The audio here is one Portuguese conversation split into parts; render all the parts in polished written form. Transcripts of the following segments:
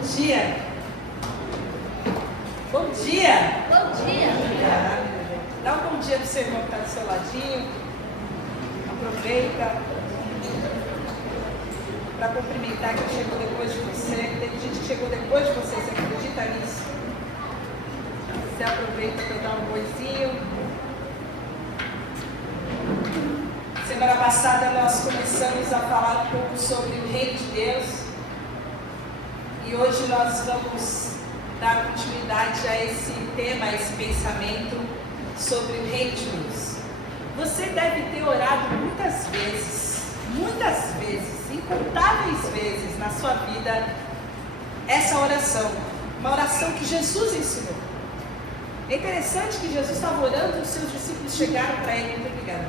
Bom dia. Bom dia. Bom dia. Dá um bom dia pro seu irmão que está do seu ladinho. Aproveita para cumprimentar quem chegou depois de você. Tem gente que chegou depois de você, você acredita nisso? Você aproveita para dar um oizinho. Semana passada nós começamos a falar um pouco sobre o reino de Deus. E hoje nós vamos dar continuidade a esse tema, a esse pensamento sobre o reino de Deus. Você deve ter orado muitas vezes, incontáveis vezes na sua vida, essa oração, uma oração que Jesus ensinou. É interessante que Jesus estava orando e os seus discípulos chegaram para ele, muito obrigada.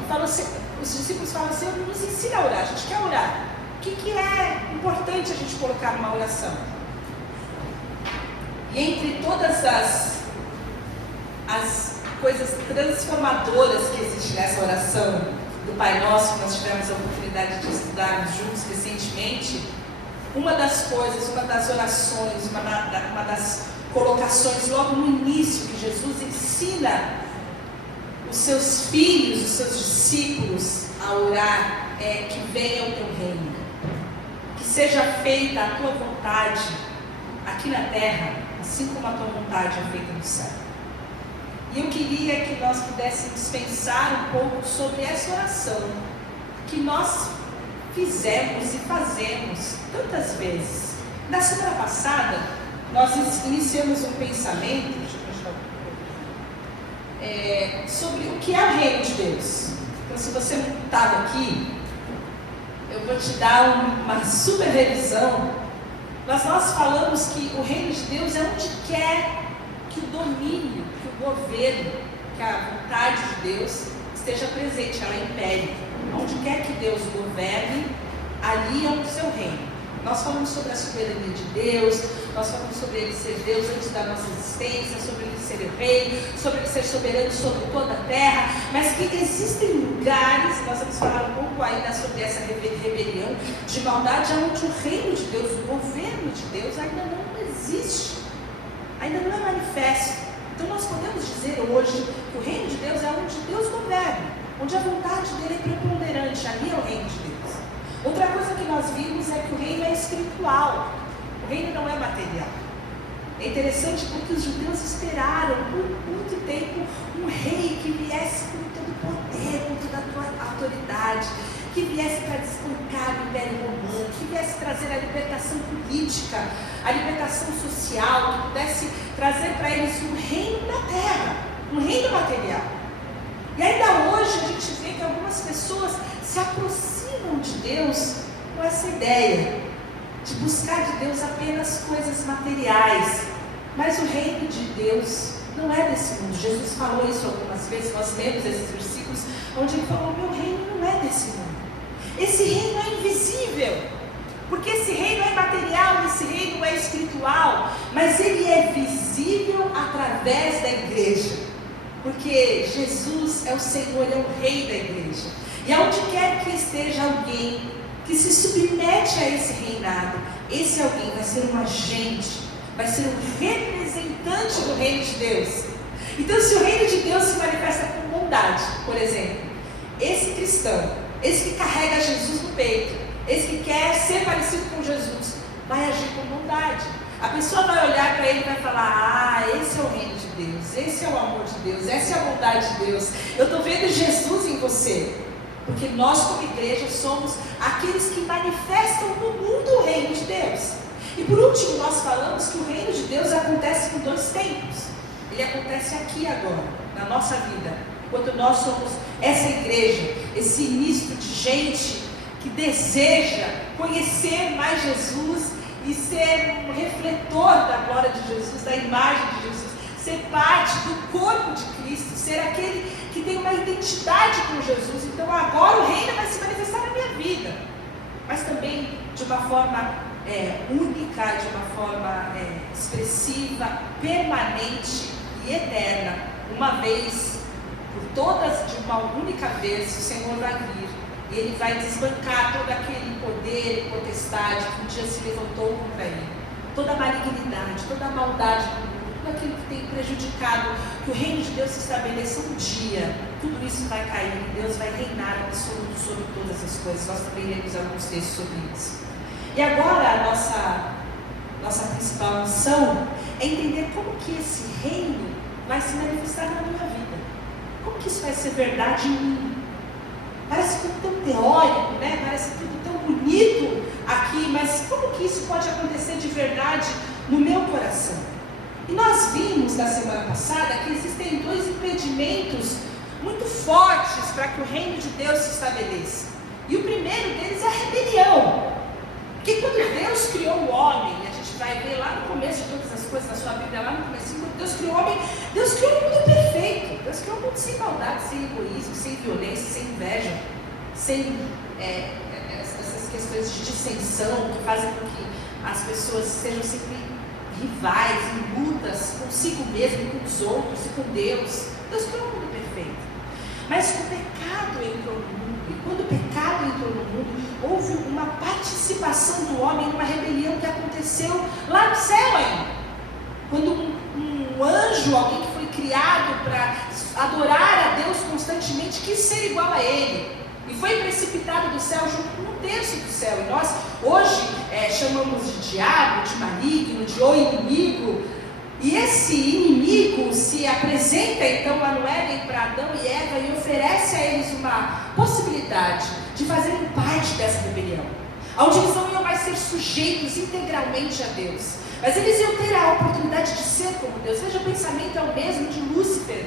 E falou assim, os discípulos falam assim: nos ensina a orar, a gente quer orar. O que é importante a gente colocar numa oração? E entre todas as coisas transformadoras que existem nessa oração do Pai Nosso, que nós tivemos a oportunidade de estudarmos juntos recentemente, uma das coisas, uma das orações, uma das colocações logo no início que Jesus ensina os seus filhos, os seus discípulos a orar é: que venha o teu reino, que seja feita a tua vontade aqui na terra, assim como a tua vontade é feita no céu. E eu queria que nós pudéssemos pensar um pouco sobre essa oração que nós fizemos e fazemos tantas vezes. Na semana passada, nós iniciamos um pensamento sobre o que é o reino de Deus. Então, se você não estava aqui, eu vou te dar uma super revisão. Nós falamos que o reino de Deus é onde quer que o domínio, que o governo, que a vontade de Deus esteja presente, ela impere. Onde quer que Deus governe, ali é o seu reino. Nós falamos sobre a soberania de Deus, nós falamos sobre Ele ser Deus antes da nossa existência, sobre Ele ser o Rei, sobre Ele ser soberano sobre toda a terra, mas que existem lugares, nós vamos falar um pouco ainda sobre essa rebelião de maldade, onde o reino de Deus, o governo de Deus ainda não existe, ainda não é manifesto. Então nós podemos dizer hoje que o reino de Deus é onde Deus governa, onde a vontade dele é preponderante, ali é o reino de Deus. Outra coisa que nós vimos é que o reino é espiritual, o reino não é material. É interessante porque os judeus esperaram por muito tempo um rei que viesse com todo o poder, com toda a autoridade, que viesse para desbancar o Império Romano, que viesse trazer a libertação política, a libertação social, que pudesse trazer para eles um reino na terra, um reino material. E ainda hoje a gente vê que algumas pessoas se aproximam de Deus com essa ideia de buscar de Deus apenas coisas materiais. Mas o reino de Deus não é desse mundo. Jesus falou isso algumas vezes, nós lemos esses versículos, onde ele falou: meu reino não é desse mundo. Esse reino é invisível, porque esse reino é material, esse reino é espiritual, mas ele é visível através da igreja, porque Jesus é o Senhor, é o Rei da igreja. E aonde quer que esteja alguém que se submete a esse reinado, esse alguém vai ser um agente, vai ser um representante do reino de Deus. Então, se o reino de Deus se manifesta com bondade, por exemplo, esse cristão, esse que carrega Jesus no peito, esse que quer ser parecido com Jesus, vai agir com bondade. A pessoa vai olhar para ele e vai falar: ah, esse é o reino de Deus, esse é o amor de Deus, essa é a bondade de Deus. Eu estou vendo Jesus em você. Porque nós, como igreja, somos aqueles que manifestam no mundo o reino de Deus. E por último, nós falamos que o reino de Deus acontece em dois tempos. Ele acontece aqui agora, na nossa vida, quando nós somos essa igreja, esse misto de gente que deseja conhecer mais Jesus e ser um refletor da glória de Jesus, da imagem de Jesus, ser parte do corpo de Cristo, ser aquele que tem uma identidade com Jesus. Então agora o reino vai se manifestar na minha vida, mas também de uma forma única, de uma forma expressiva, permanente e eterna. Uma vez por todas, de uma única vez, o Senhor vai vir E ele vai desbancar todo aquele poder e potestade que um dia se levantou contra ele. malignidade, toda a maldade do mundo, tudo aquilo que tem prejudicado que o reino de Deus se estabeleça um dia, tudo isso vai cair e Deus vai reinar absoluto sobre todas as coisas. Nós também lemos alguns textos sobre isso. E agora a nossa principal missão é entender como que esse reino vai se manifestar na minha vida. Como que isso vai ser verdade em mim? Parece tudo tão teórico, né? Parece tudo tão bonito aqui, mas como que isso pode acontecer de verdade no meu coração? E nós vimos na semana passada que existem dois impedimentos muito fortes para que o reino de Deus se estabeleça. E o primeiro deles é a rebelião. Porque quando Deus criou o homem, a gente vai ver lá no começo de todas as coisas na sua Bíblia, lá no começo, quando Deus criou o homem, Deus criou um mundo perfeito. Deus criou um mundo sem maldade, sem egoísmo, sem violência, sem inveja, sem essas questões de dissensão que fazem com que as pessoas sejam sempre rivais, em lutas consigo mesmo, com os outros e com Deus. Deus criou um mundo perfeito. Mas o pecado entrou no mundo, e quando o pecado entrou no mundo, houve uma participação do homem numa rebelião que aconteceu lá no céu ainda. Quando um anjo, alguém que foi criado para adorar a Deus constantemente, quis ser igual a ele, e foi precipitado do céu junto com 1/3 do céu. E nós hoje chamamos de diabo, de maligno, de o inimigo. E esse inimigo se apresenta então lá no Éden para Adão e Eva e oferece a eles uma possibilidade de fazerem parte dessa rebelião, onde eles não iam mais ser sujeitos integralmente a Deus, mas eles iam ter a oportunidade de ser como Deus. Veja, o pensamento é o mesmo de Lúcifer,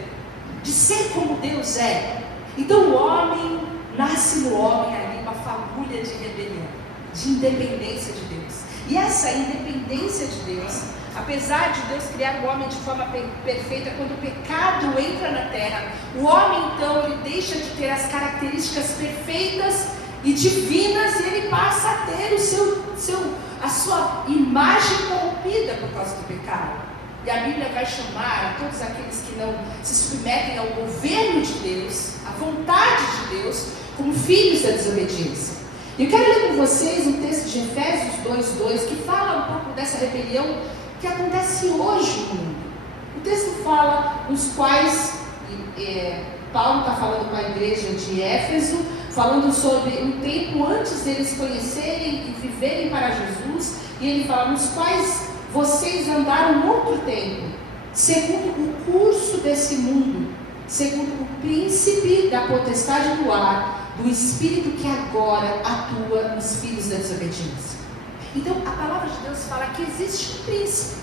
de ser como Deus é. Então o homem, nasce no homem ali uma fagulha de rebelião, de independência de Deus. E essa independência de Deus, apesar de Deus criar o homem de forma perfeita, quando o pecado entra na terra, o homem então ele deixa de ter as características perfeitas e divinas, e ele passa a ter a sua imagem corrompida por causa do pecado. E a Bíblia vai chamar a todos aqueles que não se submetem ao governo de Deus, à vontade de Deus, como filhos da desobediência. E eu quero ler com vocês um texto de Efésios 2:2, que fala um pouco dessa rebelião que acontece hoje no mundo. O texto fala nos quais Paulo está falando com a igreja de Éfeso, falando sobre um tempo antes deles conhecerem e viverem para Jesus, e ele fala, nos quais vocês andaram outro tempo, segundo o curso desse mundo, segundo o príncipe da potestade do ar, do espírito que agora atua nos filhos da desobediência. Então a palavra de Deus fala que existe um príncipe.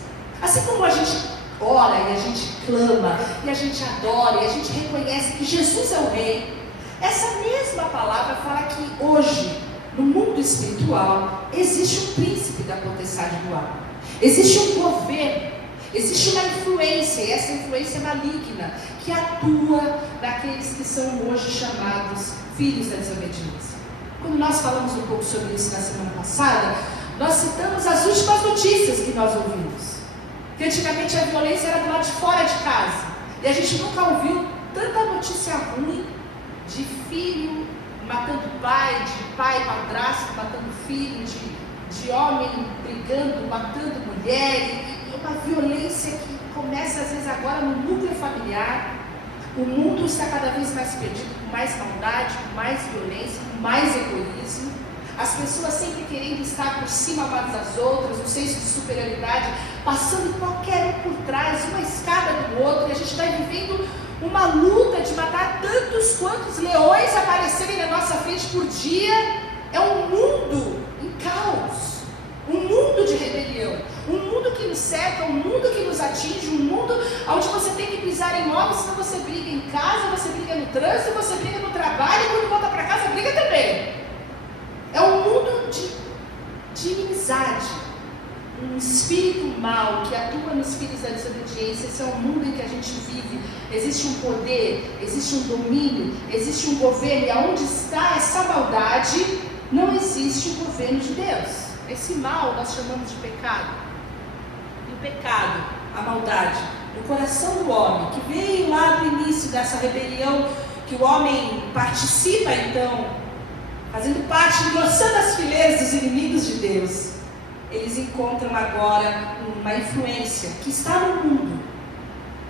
Assim como a gente ora e a gente clama e a gente adora e a gente reconhece que Jesus é o rei, essa mesma palavra fala que hoje, no mundo espiritual, existe um príncipe da potestade do ar. Existe um governo, existe uma influência, e essa influência é maligna, que atua naqueles que são hoje chamados filhos da desobediência. Quando nós falamos um pouco sobre isso na semana passada, nós citamos as últimas notícias que nós ouvimos. Que antigamente a violência era do lado de fora de casa, e a gente nunca ouviu tanta notícia ruim de filho matando pai, de pai padrasto matando filho, de homem brigando, matando mulher, e uma violência que começa às vezes agora no núcleo familiar. O mundo está cada vez mais perdido, com mais maldade, com mais violência, com mais egoísmo. As pessoas sempre querendo estar por cima umas das outras, um senso de superioridade, passando qualquer um por trás, uma escada do outro, e a gente vai vivendo uma luta de matar tantos quantos leões aparecerem na nossa frente por dia. É um mundo em caos, um mundo de rebelião, um mundo que nos cerca, um mundo que nos atinge, um mundo onde você tem que pisar em ovos, senão você briga em casa, você briga no trânsito, você briga no trabalho, e quando volta para casa briga também. É um mundo de inimizade, um espírito mau que atua nos filhos da desobediência. Esse é um mundo em que a gente vive. Existe um poder, existe um domínio, existe um governo, e aonde está essa maldade, não existe o governo de Deus. Esse mal nós chamamos de pecado. E o pecado, a maldade, no coração do homem, que veio lá do início dessa rebelião, que o homem participa então, fazendo parte, engrossando as fileiras dos inimigos de Deus. eles encontram agora uma influência que está no mundo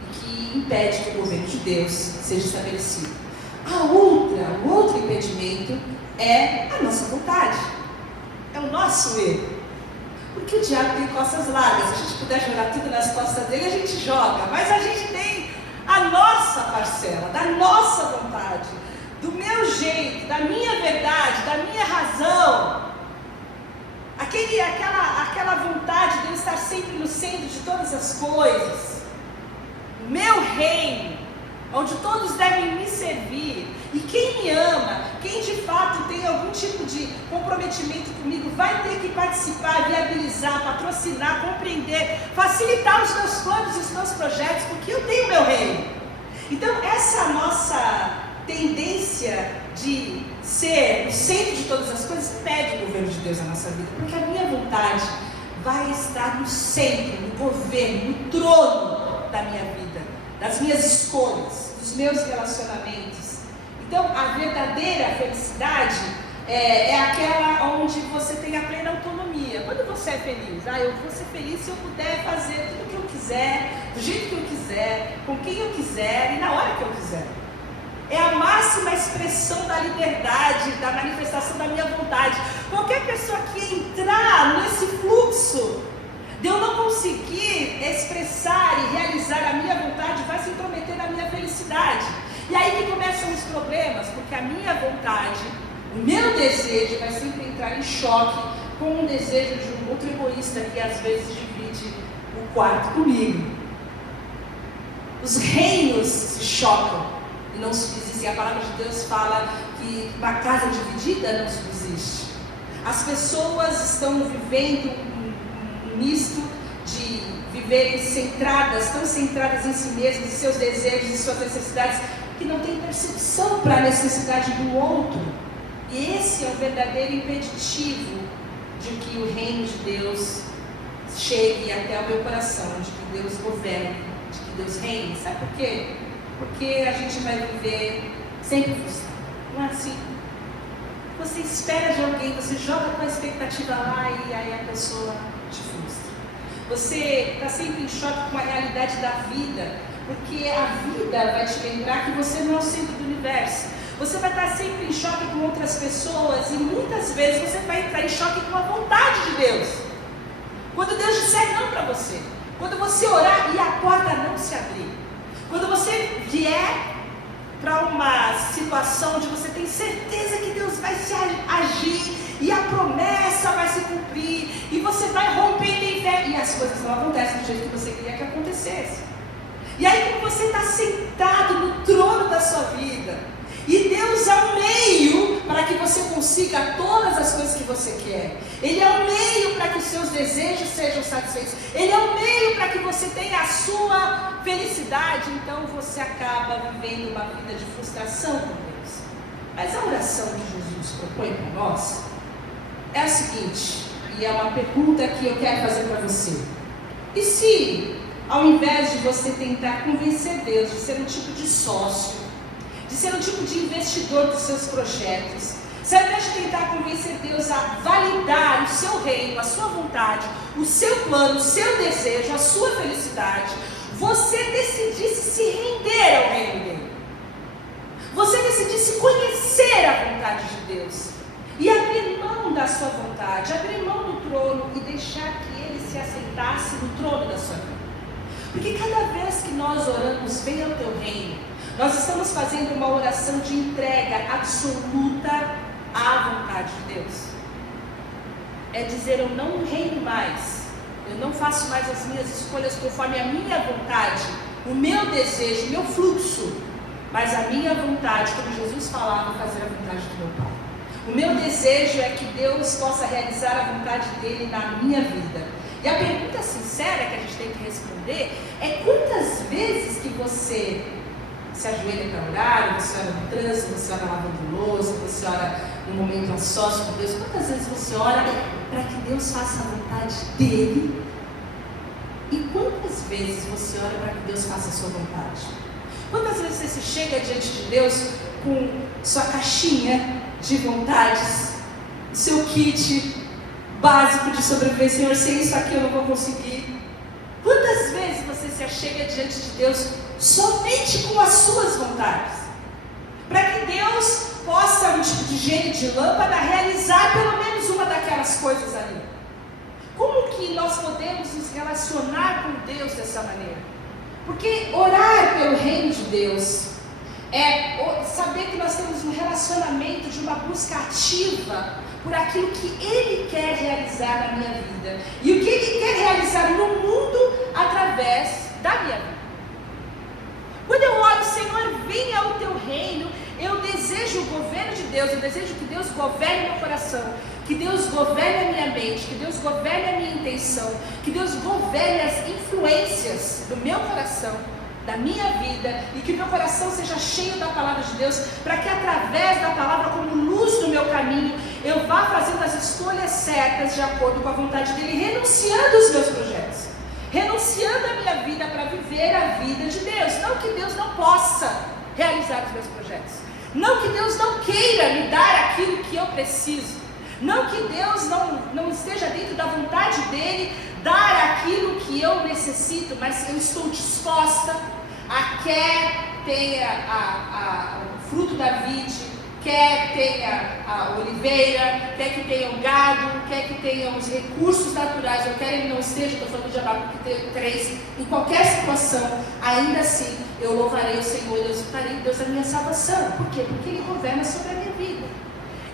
e que impede que o governo de Deus seja estabelecido. O outro impedimento é a nossa vontade, é o nosso erro. Porque o diabo tem costas largas. Se a gente puder jogar tudo nas costas dele, a gente joga. Mas a gente tem a nossa parcela, da nossa vontade, do meu jeito, da minha verdade, da minha razão. Aquela vontade de eu estar sempre no centro de todas as coisas. O meu reino, onde todos devem me servir. E quem me ama, quem de fato tem algum tipo de comprometimento comigo, vai ter que participar, viabilizar, patrocinar, compreender, facilitar os meus planos e os meus projetos, porque eu tenho meu reino. Então essa nossa tendência de ser o centro de todas as coisas impede o governo de Deus na nossa vida, porque a minha vontade vai estar no centro, no governo, no trono da minha vida, das minhas escolhas, dos meus relacionamentos. Então, a verdadeira felicidade é aquela onde você tem a plena autonomia. Quando você é feliz? Eu vou ser feliz se eu puder fazer tudo o que eu quiser, do jeito que eu quiser, com quem eu quiser e na hora que eu quiser. É a máxima expressão da liberdade, da manifestação da minha vontade. Qualquer pessoa que entrar nesse fluxo de eu não conseguir expressar e realizar a minha vontade vai se intrometer na minha felicidade. E aí que começam os problemas, porque a minha vontade, o meu desejo vai sempre entrar em choque com o desejo de um outro egoísta que às vezes divide o quarto comigo. Os reinos se chocam e não subsistem. A palavra de Deus fala que uma casa dividida não subsiste. As pessoas estão vivendo um misto de viverem tão centradas em si mesmas, em seus desejos e suas necessidades, que não tem percepção para a necessidade do outro. E esse é o verdadeiro impeditivo de que o reino de Deus chegue até o meu coração, de que Deus governe, de que Deus reine. Sabe por quê? Porque a gente vai viver sempre frustrado. Não é assim? Você espera de alguém, você joga com a expectativa lá e aí a pessoa te frustra. Você está sempre em choque com a realidade da vida, porque a vida vai te lembrar que você não é o centro do universo. Você vai estar sempre em choque com outras pessoas e muitas vezes você vai entrar em choque com a vontade de Deus. Quando Deus disser não para você, quando você orar e a porta não se abrir, quando você vier para uma situação onde você tem certeza que Deus vai se agir e a promessa vai se cumprir e você vai rompendo em fé e as coisas não acontecem do jeito que você queria que acontecesse. E aí quando você está sentado no trono da sua vida e Deus é o meio para que você consiga todas as coisas que você quer, Ele é o meio para que os seus desejos sejam satisfeitos, Ele é o meio para que você tenha a sua felicidade, então você acaba vivendo uma vida de frustração com Deus. Mas a oração que Jesus propõe para nós é a seguinte, e é uma pergunta que eu quero fazer para você: e se, ao invés de você tentar convencer Deus de ser um tipo de sócio, de ser um tipo de investidor dos seus projetos, se ao invés de tentar convencer Deus a validar o seu reino, a sua vontade, o seu plano, o seu desejo, a sua felicidade, você decidisse se render ao reino dele, você decidisse conhecer a vontade de Deus e abrir mão da sua vontade, abrir mão do trono e deixar que ele se assentasse no trono da sua vida. Porque cada vez que nós oramos, venha o teu reino, nós estamos fazendo uma oração de entrega absoluta à vontade de Deus. É dizer, eu não reino mais, eu não faço mais as minhas escolhas conforme a minha vontade, o meu desejo, o meu fluxo, mas a minha vontade, como Jesus falava, fazer a vontade do meu Pai. O meu desejo é que Deus possa realizar a vontade dele na minha vida. E a pergunta sincera que a gente tem que responder é: quantas vezes que você se ajoelha para orar, você ora no trânsito, você ora lavando louça, você ora no momento a sós com Deus, quantas vezes você ora para que Deus faça a vontade dele? E quantas vezes você ora para que Deus faça a sua vontade? Quantas vezes você chega diante de Deus com sua caixinha de vontades, seu kit básico de sobrevivência. Senhor, sem isso aqui eu não vou conseguir. Quantas vezes você se achega diante de Deus somente com as suas vontades? Para que Deus possa, um tipo de gênio de lâmpada, realizar pelo menos uma daquelas coisas ali. Como que nós podemos nos relacionar com Deus dessa maneira? Porque orar pelo reino de Deus é saber que nós temos um relacionamento de uma busca ativa por aquilo que Ele quer realizar na minha vida. E o que Ele quer realizar no mundo através da minha vida. Quando eu oro, Senhor, venha o teu reino, eu desejo o governo de Deus, eu desejo que Deus governe meu coração, que Deus governe a minha mente, que Deus governe a minha intenção, que Deus governe as influências do meu coração, da minha vida, e que meu coração seja cheio da palavra de Deus, para que através da palavra, como luz no meu caminho, eu vá fazendo as escolhas certas de acordo com a vontade dEle, renunciando os meus projetos, renunciando a minha vida para viver a vida de Deus. Não que Deus não possa realizar os meus projetos, não que Deus não queira me dar aquilo que eu preciso, não que Deus não esteja dentro da vontade dEle dar aquilo que eu necessito, mas eu estou disposta a quer tenha o fruto da vide, quer tenha a oliveira, quer que tenha o gado, quer que tenha os recursos naturais, eu quero ele não esteja, estou falando de Abacuque 3, em qualquer situação, ainda assim eu louvarei o Senhor, eu exultarei Deus da minha salvação. Por quê? Porque Ele governa sobre a minha vida.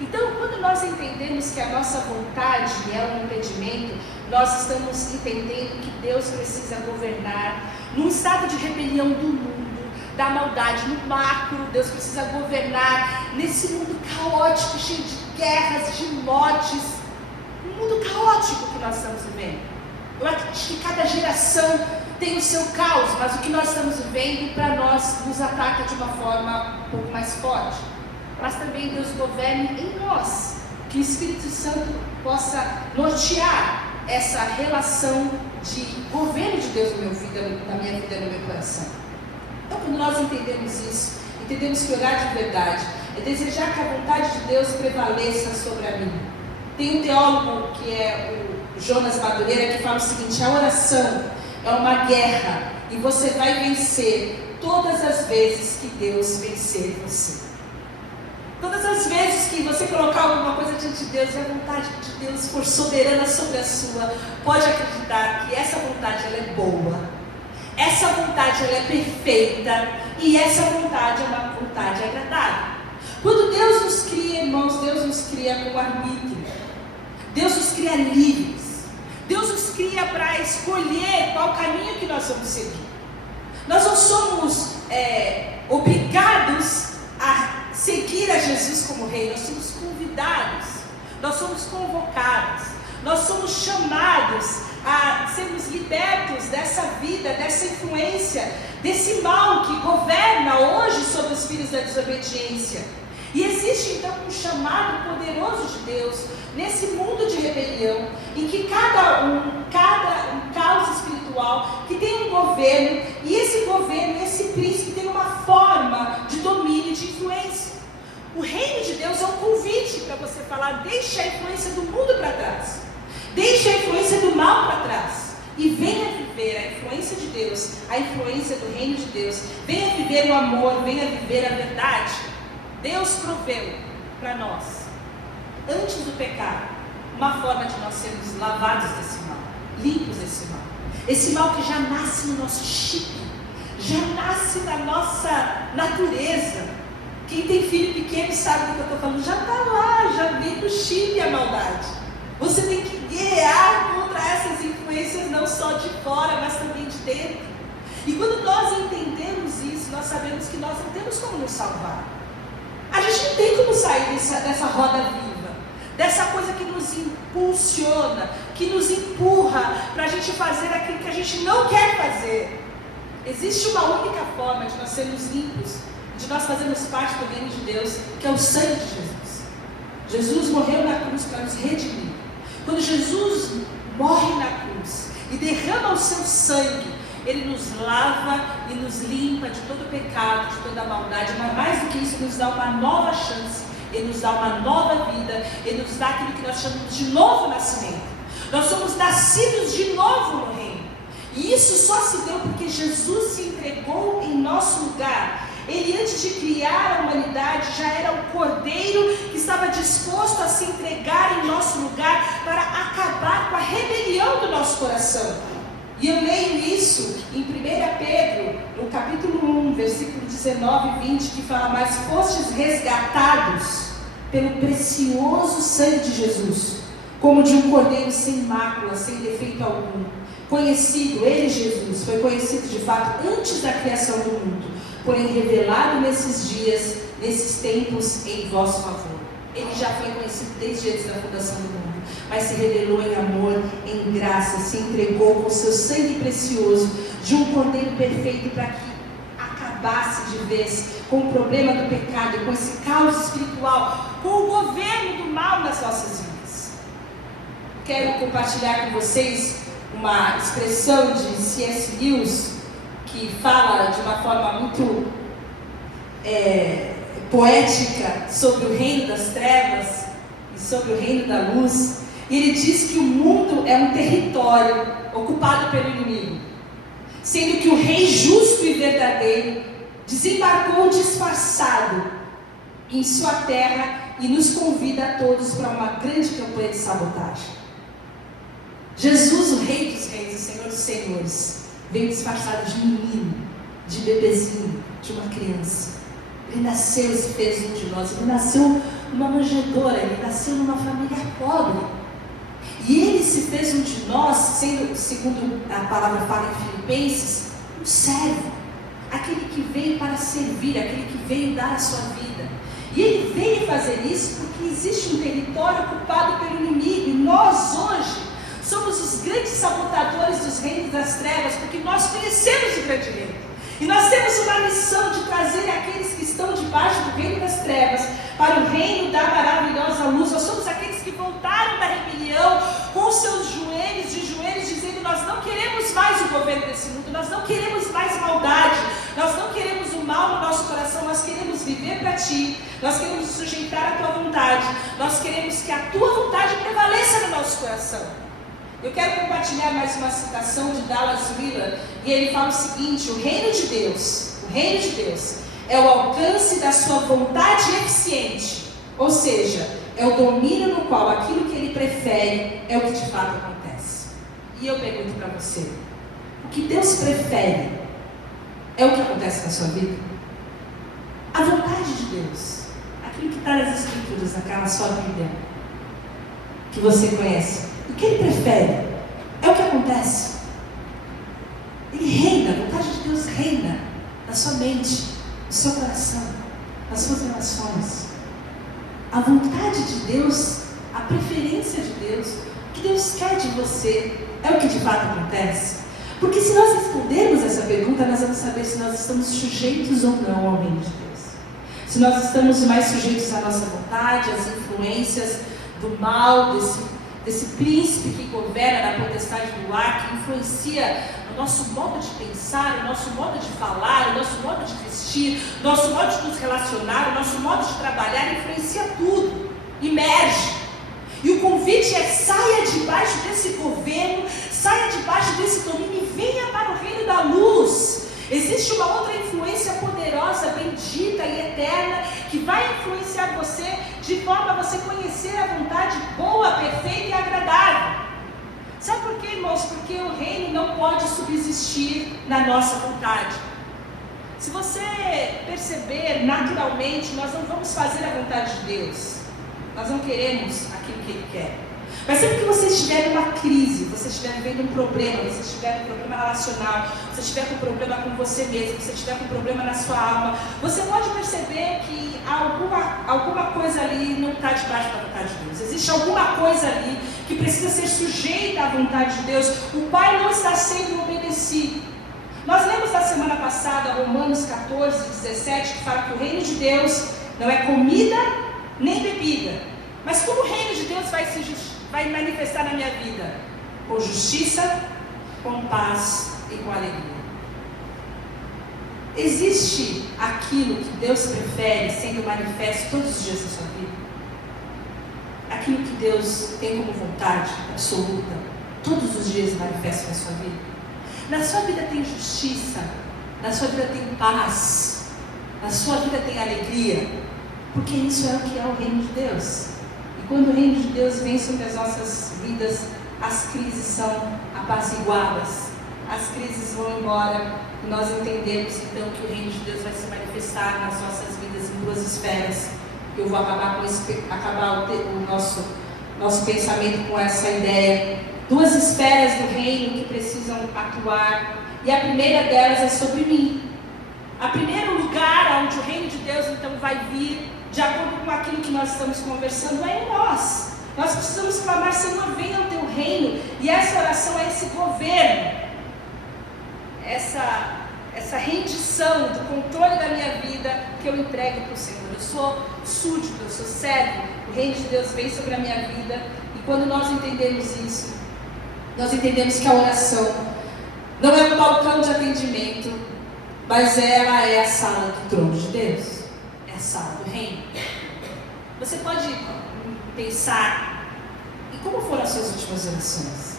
Então, quando nós entendemos que a nossa vontade é um impedimento, nós estamos entendendo que Deus precisa governar num estado de rebelião do mundo, da maldade, no macro. Deus precisa governar nesse mundo caótico, cheio de guerras, de mortes, um mundo caótico que nós estamos vivendo. Eu acho que cada geração tem o seu caos, mas o que nós estamos vivendo para nós nos ataca de uma forma um pouco mais forte. Mas também Deus governe em nós, que o Espírito Santo possa nortear essa relação de governo de Deus na minha vida, no meu coração. Então, quando nós entendemos isso, entendemos que orar de verdade é desejar que a vontade de Deus prevaleça sobre a mim. Tem um teólogo que é o Jonas Madureira que fala o seguinte: a oração é uma guerra e você vai vencer todas as vezes que Deus vencer você. Todas as vezes que você colocar alguma coisa diante de Deus e a vontade de Deus for soberana sobre a sua, pode acreditar que essa vontade ela é boa, essa vontade ela é perfeita e essa vontade é uma vontade agradável. Quando Deus nos cria, irmãos, Deus nos cria com arbítrio, Deus nos cria livres, Deus nos cria para escolher qual caminho que nós vamos seguir. Nós não somos obrigados a seguir a Jesus como Rei, nós somos convidados, nós somos convocados, nós somos chamados a sermos libertos dessa vida, dessa influência, desse mal que governa hoje sobre os filhos da desobediência. E existe então um chamado poderoso de Deus nesse mundo de rebelião, em que cada um caos espiritual que tem um governo, e esse governo, esse príncipe tem uma forma de domínio e de influência. O reino de Deus é um convite para você falar: deixe a influência do mundo para trás, deixe a influência do mal para trás e venha viver a influência de Deus, a influência do reino de Deus. Venha viver o amor, venha viver a verdade. Deus proveu para nós, antes do pecado, uma forma de nós sermos lavados desse mal, limpos desse mal. Esse mal que já nasce no nosso chip, já nasce na nossa natureza. Quem tem filho pequeno sabe do que eu estou falando, já está lá, já vem do chip a maldade. Você tem que guerrear contra essas influências, não só de fora, mas também de dentro. E quando nós entendemos isso, nós sabemos que nós não temos como nos salvar. A gente não tem como sair dessa roda viva, dessa coisa que nos impulsiona, que nos empurra para a gente fazer aquilo que a gente não quer fazer. Existe uma única forma de nós sermos limpos, de nós fazermos parte do reino de Deus, que é o sangue de Jesus. Jesus morreu na cruz para nos redimir. Quando Jesus morre na cruz e derrama o seu sangue, Ele nos lava e nos limpa de todo pecado, de toda maldade, mas mais do que isso, nos dá uma nova chance. Ele nos dá uma nova vida, Ele nos dá aquilo que nós chamamos de novo nascimento. Nós somos nascidos de novo no reino. E isso só se deu porque Jesus se entregou em nosso lugar. Ele, antes de criar a humanidade, já era o Cordeiro que estava disposto a se entregar em nosso lugar para acabar com a rebelião do nosso coração. E eu leio isso em 1 Pedro, no capítulo 1, versículo 19 e 20, que fala: mas fostes resgatados pelo precioso sangue de Jesus, como de um cordeiro sem mácula, sem defeito algum. Conhecido, ele, Jesus, foi conhecido de fato antes da criação do mundo, porém revelado nesses dias, nesses tempos, em vosso favor. Ele já foi conhecido desde antes da fundação do mundo, mas se revelou em amor, em graça, se entregou com seu sangue precioso de um cordeiro perfeito para que acabasse de vez com o problema do pecado, com esse caos espiritual, com o governo do mal nas nossas vidas. Quero compartilhar com vocês uma expressão de C.S. Lewis, que fala de uma forma muito poética sobre o reino das trevas e sobre o reino da luz. E ele diz que o mundo é um território ocupado pelo inimigo, sendo que o rei justo e verdadeiro desembarcou disfarçado em sua terra e nos convida a todos para uma grande campanha de sabotagem. Jesus, o Rei dos Reis, o Senhor dos Senhores, veio disfarçado de menino, de bebezinho, de uma criança. Ele nasceu e se fez um de nós. Ele nasceu numa manjedoura, ele nasceu numa família pobre. E ele se fez um de nós, sendo, segundo a palavra fala em Filipenses, um servo. Aquele que veio para servir, aquele que veio dar a sua vida. E ele veio fazer isso porque existe um território ocupado pelo inimigo. E nós hoje somos os grandes sabotadores dos reinos das trevas, porque nós conhecemos o grande reino. E nós temos uma missão de trazer aqueles que estão debaixo do reino das trevas para o reino da maravilhosa luz. Nós somos aqueles que voltaram da rebelião com os seus joelhos, dizendo: nós não queremos mais o governo desse mundo, nós não queremos mais maldade, nós não queremos o mal no nosso coração, nós queremos viver para Ti, nós queremos nos sujeitar à Tua vontade, nós queremos que a Tua vontade prevaleça no nosso coração. Eu quero compartilhar mais uma citação de Dallas Willard, e ele fala o seguinte: o reino de Deus é o alcance da sua vontade eficiente, ou seja, é o domínio no qual aquilo que ele prefere é o que de fato acontece. E eu pergunto para você: o que Deus prefere é o que acontece na sua vida? A vontade de Deus, aquilo que está nas Escrituras, naquela sua Bíblia, que você conhece, o que Ele prefere é o que acontece. Ele reina, a vontade de Deus reina na sua mente, no seu coração, nas suas relações. A vontade de Deus, a preferência de Deus, o que Deus quer de você é o que de fato acontece. Porque se nós respondermos essa pergunta, nós vamos saber se nós estamos sujeitos ou não ao reino de Deus. Se nós estamos mais sujeitos à nossa vontade, às influências do mal, desse príncipe que governa na potestade do ar, que influencia o nosso modo de pensar, o nosso modo de falar, o nosso modo de vestir, o nosso modo de nos relacionar, o nosso modo de trabalhar, influencia tudo, emerge. E o convite é: saia debaixo desse governo, saia debaixo desse domínio e venha para o reino da luz. Existe uma outra influência poderosa, bendita e eterna, que vai influenciar você de forma a você conhecer a vontade boa, perfeita e agradável. Sabe por quê, irmãos? Porque o reino não pode subsistir na nossa vontade. Se você perceber, naturalmente, nós não vamos fazer a vontade de Deus. Nós não queremos aquilo que Ele quer. Mas sempre que você estiver numa crise, você estiver vivendo um problema, você estiver com um problema relacional, você estiver com um problema com você mesmo, você estiver com um problema na sua alma, você pode perceber que alguma coisa ali não está debaixo da vontade de Deus. Existe alguma coisa ali que precisa ser sujeita à vontade de Deus. O Pai não está sendo obedecido. Nós lemos na semana passada Romanos 14, 17, que fala que o reino de Deus não é comida nem bebida. Mas como o reino de Deus vai manifestar na minha vida? Com justiça, com paz e com alegria. Existe aquilo que Deus prefere sendo manifesto todos os dias da sua vida? Aquilo que Deus tem como vontade absoluta, todos os dias manifesto na sua vida? Na sua vida tem justiça, na sua vida tem paz, na sua vida tem alegria, porque isso é o que é o reino de Deus. E quando o reino de Deus vem sobre as nossas vidas, as crises são apaziguadas, as crises vão embora, e nós entendemos então que o reino de Deus vai se manifestar nas nossas vidas em duas esferas. Eu vou acabar o nosso pensamento com essa ideia. Duas esferas do reino que precisam atuar, e a primeira delas é sobre mim. O primeiro lugar onde o reino de Deus então vai vir, de acordo com aquilo que nós estamos conversando, é em nós. Nós precisamos clamar: Senhor, venha o teu reino. E essa oração é esse governo, essa rendição do controle da minha vida que eu entrego para o Senhor. Eu sou súdito, eu sou servo, o reino de Deus vem sobre a minha vida. E quando nós entendemos isso, nós entendemos que a oração não é um balcão de atendimento, mas ela é a sala do trono de Deus, é a sala do reino. Você pode pensar em como foram as suas últimas orações.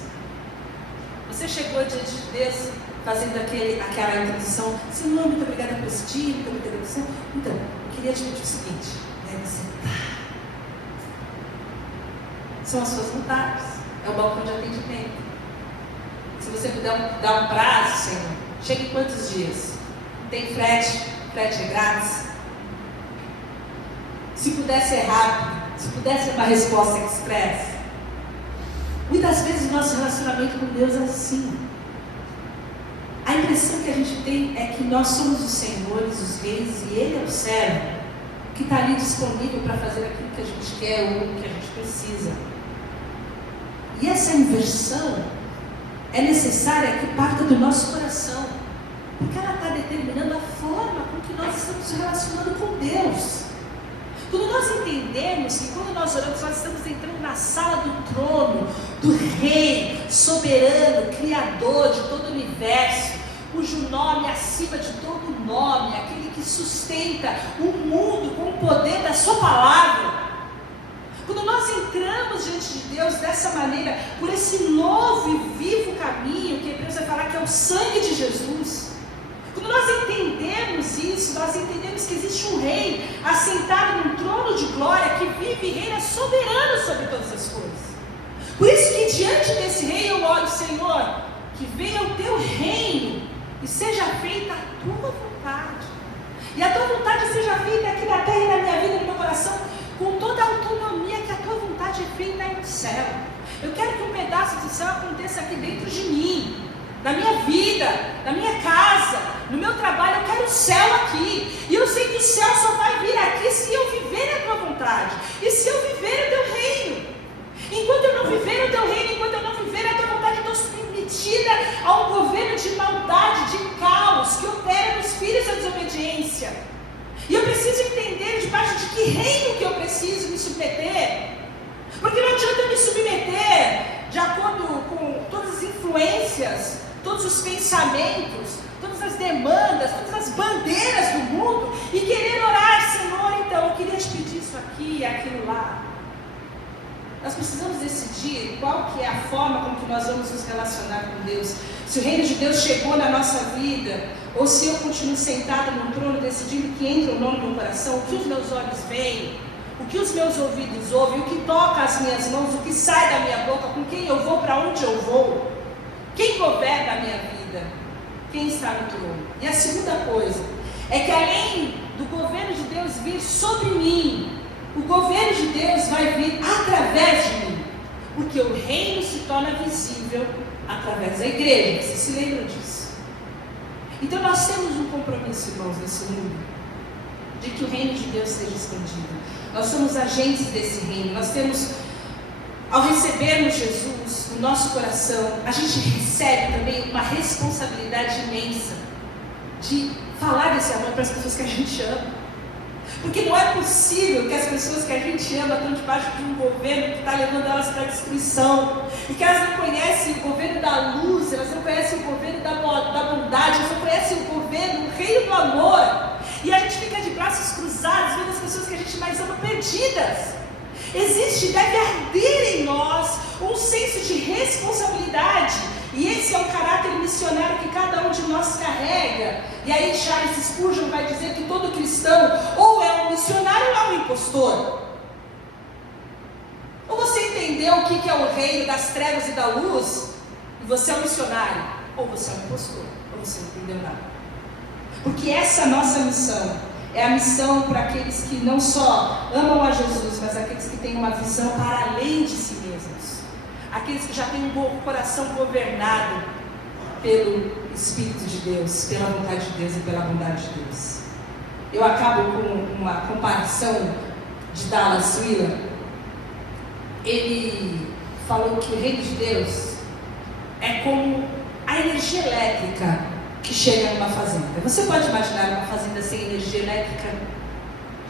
Você chegou diante de Deus fazendo aquela introdução: Senhor, muito obrigada por esse dia, muito obrigada por isso. Então, eu queria te pedir o seguinte: são as suas vontades, é o balcão de atendimento. Se você puder dar um prazo, Senhor, chega em quantos dias? Tem frete é grátis. Se puder ser rápido, se puder ser uma resposta express. Muitas vezes o nosso relacionamento com Deus é assim. A impressão que a gente tem é que nós somos os senhores, os reis, e Ele é o servo que está ali disponível para fazer aquilo que a gente quer ou o que a gente precisa. E essa inversão é necessária que parta do nosso coração, porque ela está determinando a forma com que nós estamos se relacionando com Deus. Quando nós entendemos que quando nós oramos, nós estamos entrando na sala do trono, do Rei, soberano, Criador de todo o universo, cujo nome é acima de todo nome, aquele que sustenta o mundo com o poder da sua palavra. Quando nós entramos diante de Deus dessa maneira, por esse novo e vivo caminho, que Hebreus vai falar que é o sangue de Jesus, quando nós entendemos isso, nós entendemos que existe um rei assentado num trono de glória, que vive e reina soberano sobre todas as coisas. Por isso que diante desse rei eu oro: Senhor, que venha o teu reino e seja feita a tua vontade. E a tua vontade seja feita aqui na terra e na minha vida, no meu coração, com toda a autonomia que a tua vontade é feita aí no céu. Eu quero que um pedaço do céu aconteça aqui dentro de mim, na minha vida, na minha casa, no meu trabalho. Eu quero o céu aqui. E eu sei que o céu só vai vir aqui se eu viver a tua vontade e se eu viver o teu reino. Enquanto eu não viver o teu reino, enquanto eu não viver a tua vontade, eu estou submetida a um governo de maldade, de caos, que opera nos filhos da desobediência. E eu preciso entender debaixo de que reino que eu preciso me submeter. Porque não adianta eu me submeter de acordo com todas as influências, todos os pensamentos, todas as demandas, todas as bandeiras do mundo, e querer orar: Senhor, então eu queria te pedir isso aqui e aquilo lá. Nós precisamos decidir qual que é a forma com que nós vamos nos relacionar com Deus. Se o reino de Deus chegou na nossa vida, ou se eu continuo sentada no trono decidindo que entra ou não no meu coração, o que os meus olhos veem, o que os meus ouvidos ouvem, o que toca as minhas mãos, o que sai da minha boca, com quem eu vou, para onde eu vou, quem governa a minha vida, quem está no trono. E a segunda coisa é que, além do governo de Deus vir sobre mim, o governo de Deus vai vir através de mim, porque o reino se torna visível através da igreja. Vocês se lembram disso? Então nós temos um compromisso, irmãos, nesse mundo, de que o reino de Deus seja expandido. Nós somos agentes desse reino. Nós temos, ao recebermos Jesus no nosso coração, a gente recebe também uma responsabilidade imensa de falar desse amor para as pessoas que a gente ama. Porque não é possível que as pessoas que a gente ama estão debaixo de um governo que está levando elas para a destruição, e que elas não conhecem o governo da luz, elas não conhecem o governo da bondade, elas não conhecem o governo, o reino do amor. perdidas. Deve arder em nós um senso de responsabilidade. E esse é o caráter missionário que cada um de nós carrega. E aí Charles Spurgeon vai dizer que todo cristão ou é um missionário ou é um impostor. Ou você entendeu o que é o reino das trevas e da luz, e você é um missionário, ou você é um impostor, ou você não entendeu nada. Porque essa é a nossa missão. É a missão para aqueles que não só amam a Jesus, mas aqueles que têm uma visão para além de si mesmos. Aqueles que já têm um coração governado pelo Espírito de Deus, pela vontade de Deus e pela bondade de Deus. Eu acabo com uma comparação de Dallas Willard. Ele falou que o reino de Deus é como a energia elétrica que chega numa fazenda. Você pode imaginar uma fazenda sem energia elétrica?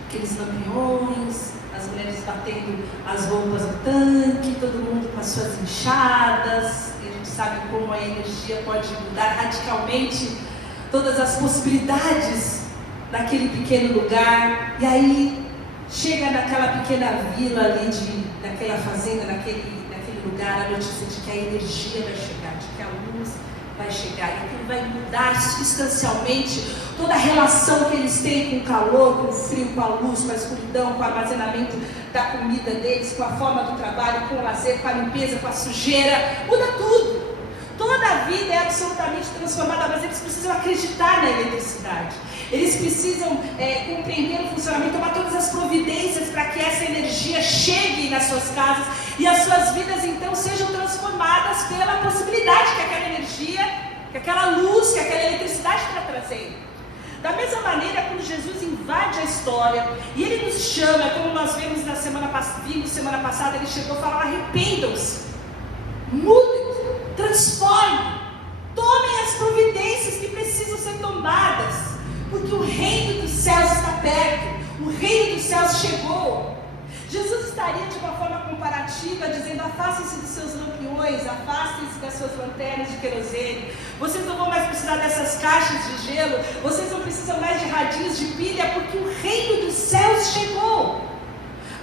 Aqueles lampiões, as mulheres batendo as roupas no tanque, todo mundo com as suas enxadas. E a gente sabe como a energia pode mudar radicalmente todas as possibilidades daquele pequeno lugar. E aí chega naquela pequena vila ali, naquela fazenda, naquele lugar, a notícia de que a energia vai chegar, de que a luz vai chegar, e aquilo vai mudar substancialmente toda a relação que eles têm com o calor, com o frio, com a luz, com a escuridão, com o armazenamento da comida deles, com a forma do trabalho, com o lazer, com a limpeza, com a sujeira, muda tudo. Toda a vida é absolutamente transformada, mas eles precisam acreditar na eletricidade. Eles precisam compreender o funcionamento, tomar todas as providências para que essa energia chegue nas suas casas e as suas vidas então sejam transformadas pela possibilidade que aquela energia, que aquela luz, que aquela eletricidade está trazendo. Da mesma maneira, quando Jesus invade a história e Ele nos chama, como nós vimos semana passada, Ele chegou e falou: arrependam-se, mudem, transformem, tomem as providências que precisam ser tomadas, porque o reino dos céus está perto, o reino dos céus chegou. Jesus estaria de uma forma comparativa dizendo: afastem-se dos seus lampiões, afastem-se das suas lanternas de querosene, vocês não vão mais precisar dessas caixas de gelo, vocês não precisam mais de radinhos de pilha, porque o reino dos céus chegou.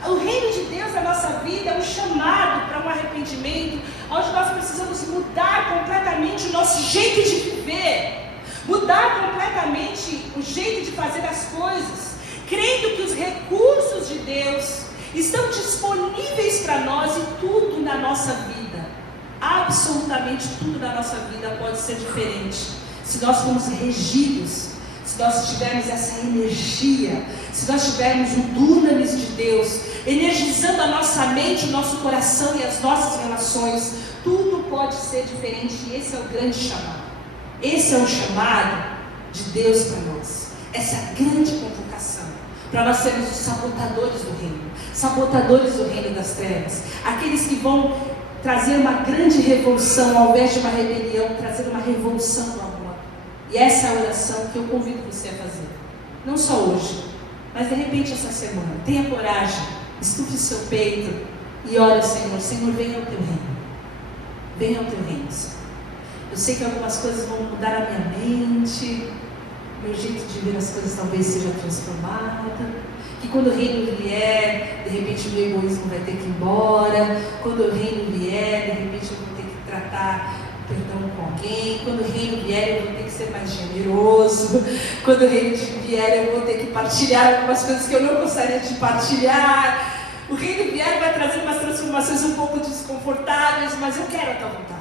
O reino de Deus na nossa vida é um chamado para um arrependimento, onde nós precisamos mudar completamente o nosso jeito de viver, mudar completamente o jeito de fazer as coisas, crendo que os recursos de Deus estão disponíveis para nós, e tudo na nossa vida, absolutamente tudo na nossa vida pode ser diferente se nós formos regidos, se nós tivermos essa energia, se nós tivermos o dunamis de Deus energizando a nossa mente, o nosso coração e as nossas relações, tudo pode ser diferente. E esse é o grande chamado. Esse é o chamado de Deus para nós, essa grande convocação, para nós sermos os sabotadores do reino das trevas, aqueles que vão trazer uma grande revolução, ao invés de uma rebelião, trazer uma revolução do amor. E essa é a oração que eu convido você a fazer, não só hoje, mas de repente essa semana. Tenha coragem, estufe o seu peito e ore ao Senhor: Senhor, venha ao teu reino, venha ao teu reino, Senhor. Eu sei que algumas coisas vão mudar a minha mente, meu jeito de ver as coisas talvez seja transformado, que quando o reino vier, de repente o meu egoísmo vai ter que ir embora, quando o reino vier, de repente eu vou ter que tratar perdão com alguém, quando o reino vier eu vou ter que ser mais generoso, quando o reino vier eu vou ter que partilhar algumas coisas que eu não gostaria de partilhar. O reino vier vai trazer umas transformações um pouco desconfortáveis, mas eu quero a tua vontade.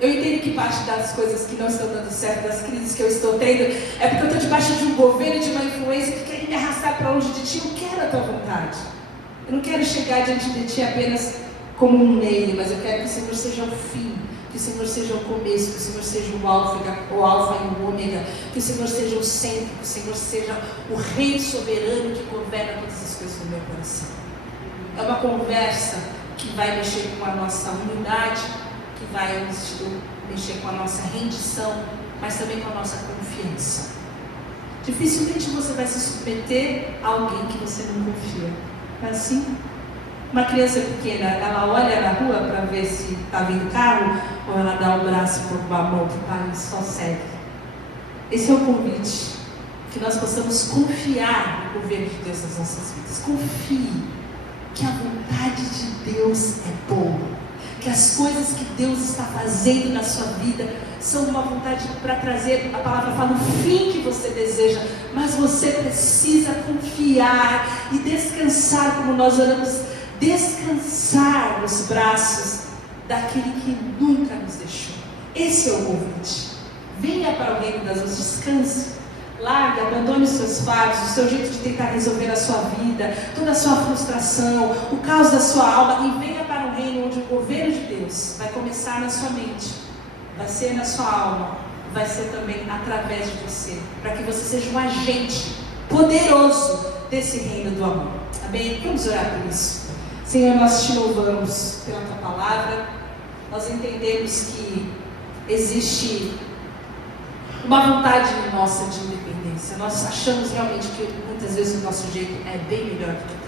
Eu entendo que parte das coisas que não estão dando certo, das crises que eu estou tendo, é porque eu estou debaixo de um governo, de uma influência que quer me arrastar para longe de ti. Eu quero a tua vontade. Eu não quero chegar diante de ti apenas como um meio, mas eu quero que o Senhor seja o fim, que o Senhor seja o começo, que o Senhor seja o alfa e o ômega, que o Senhor seja o centro, que o Senhor seja o rei soberano que governa todas as coisas do meu coração. É uma conversa que vai mexer com a nossa humildade, que vai mexer com a nossa rendição, mas também com a nossa confiança. Dificilmente você vai se submeter a alguém que você não confia. É assim? Uma criança pequena, ela olha na rua para ver se está vindo carro, ou ela dá o braço por uma mão que está e só segue. Esse é o convite. que nós possamos confiar no governo de Deus nas nossas vidas. Confie que a vontade de Deus é boa, que as coisas que Deus está fazendo na sua vida são uma vontade para trazer, a palavra fala, o fim que você deseja, mas você precisa confiar e descansar, como nós oramos, descansar nos braços daquele que nunca nos deixou. Esse é o convite. Venha para o reino das luzes, descanse. Largue, abandone os seus fardos, o seu jeito de tentar resolver a sua vida, toda a sua frustração, o caos da sua alma, e venha para um reino onde o governo de Deus vai começar na sua mente, vai ser na sua alma, vai ser também através de você, para que você seja um agente poderoso desse reino do amor. Amém? Vamos orar por isso. Senhor, nós te louvamos pela tua palavra, nós entendemos que existe uma vontade nossa de independência. Nós achamos realmente que muitas vezes o nosso jeito é bem melhor do que